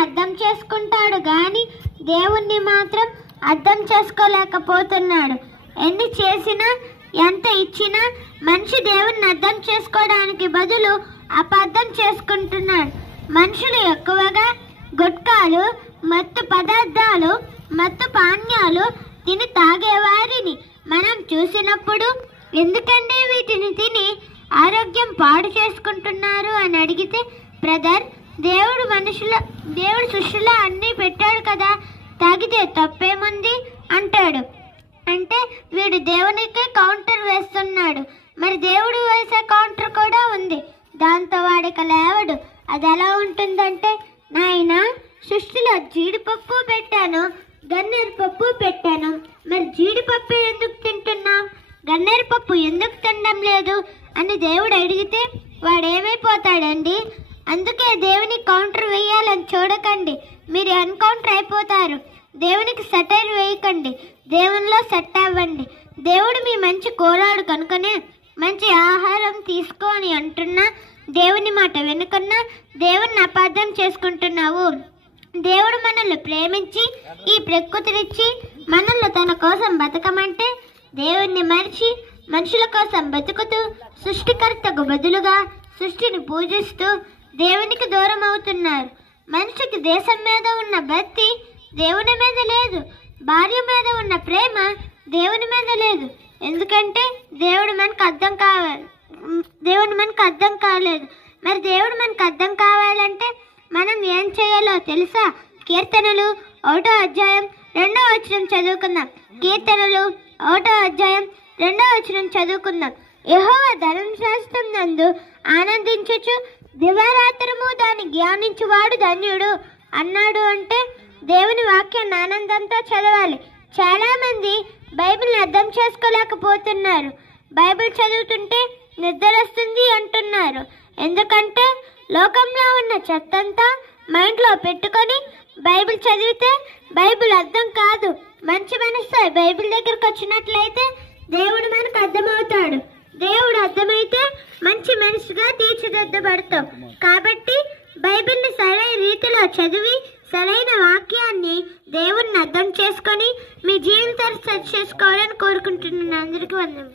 అర్థం చేసుకుంటాడు గాని దేవుణ్ణి మాత్రం అర్థం చేసుకోలేకపోతున్నాడు. ఎన్ని చేసినా ఎంత ఇచ్చినా మనిషి దేవుణ్ణి అర్థం చేసుకోవడానికి బదులు అపార్థం చేసుకుంటున్నాడు. మనుషులు ఎక్కువగా గుట్కాలు, మత్తు పదార్థాలు, మత్తు పానీయాలు తిని తాగేవారిని మనం చూసినప్పుడు ఎందుకంటే వీటిని తిని ఆరోగ్యం పాడు చేసుకుంటున్నారు అని అడిగితే, బ్రదర్, దేవుడు సృష్టిలో అన్నీ పెట్టాడు కదా, తాగితే తప్పేముంది అంటాడు. అంటే వీడు దేవునికే కౌంటర్ వేస్తున్నాడు. మరి దేవుడు వేసే కౌంటర్ కూడా ఉంది, దాంతో వాడిక లేవడు. అది ఎలా ఉంటుందంటే, నాయనా సృష్టిలో జీడిపప్పు పెట్టాను, గన్నేరు పప్పు పెట్టాను, మరి జీడిపప్పు ఎందుకు తింటున్నావు, గన్నేరు పప్పు ఎందుకు తినడం లేదు అని దేవుడు అడిగితే వాడేమైపోతాడండి? అందుకే దేవుని కౌంటర్ వేయాలని చూడకండి, మీరు ఎన్కౌంటర్ అయిపోతారు. దేవునికి సెటైర్ వేయకండి, దేవునిలో సెట్ అవ్వండి. దేవుడు మీ మంచి కోరాడు కనుకనే మంచి ఆహారం తీసుకొని అంటున్నా, దేవుని మాట వెనుకన్నా దేవుని అపార్థం చేసుకుంటున్నావు. దేవుడు మనల్ని ప్రేమించి ఈ ప్రకృతినిచ్చి మనల్ని తన కోసం బతకమంటే దేవుణ్ణి మరిచి మనుషుల కోసం బతుకుతూ సృష్టికర్తకు బదులుగా సృష్టిని పూజిస్తూ దేవునికి దూరం అవుతున్నారు. మనిషికి దేశం మీద ఉన్న భక్తి దేవుని మీద లేదు, భార్య మీద ఉన్న ప్రేమ దేవుని మీద లేదు. ఎందుకంటే దేవుడు మనకు అర్థం కాలేదు. మరి దేవుడు మనకు అర్థం కావాలంటే మనం ఏం చేయాలో తెలుసా? కీర్తనలు 1వ అధ్యాయం 2వ వచనం చదువుకుందాం. కీర్తనలు 1వ అధ్యాయం 2వ వచనం చదువుకుందాం. యెహోవా ధర్మశాస్త్రం నందు ఆనందించుచు దివారాత్రము దాన్ని ధ్యానించువాడు ధన్యుడు అన్నాడు. అంటే దేవుని వాక్యాన్ని ఆనందంతో చదవాలి. చాలా మంది బైబిల్ని అర్థం చేసుకోలేకపోతున్నారు. బైబిల్ చదువుతుంటే నిద్ర వస్తుంది అంటున్నారు. ఎందుకంటే లోకంలో ఉన్న చెత్తంతా మైండ్లో పెట్టుకొని బైబిల్ చదివితే బైబిల్ అర్థం కాదు. మంచి మనసు బైబిల్ దగ్గరకు వచ్చినట్లయితే దేవుడు మనకు అర్థమవుతాడు. దేవుడు అర్థమైతే మంచి మనసుగా తీర్చిదిద్దబడతాం. కాబట్టి బైబిల్ని సరైన రీతిలో చదివి సరైన వాక్యాన్ని దేవుణ్ణి అర్థం చేసుకొని మీ జీవితాన్ని సరి చేసుకోవాలని కోరుకుంటున్నాను. అందరికీ వందనం.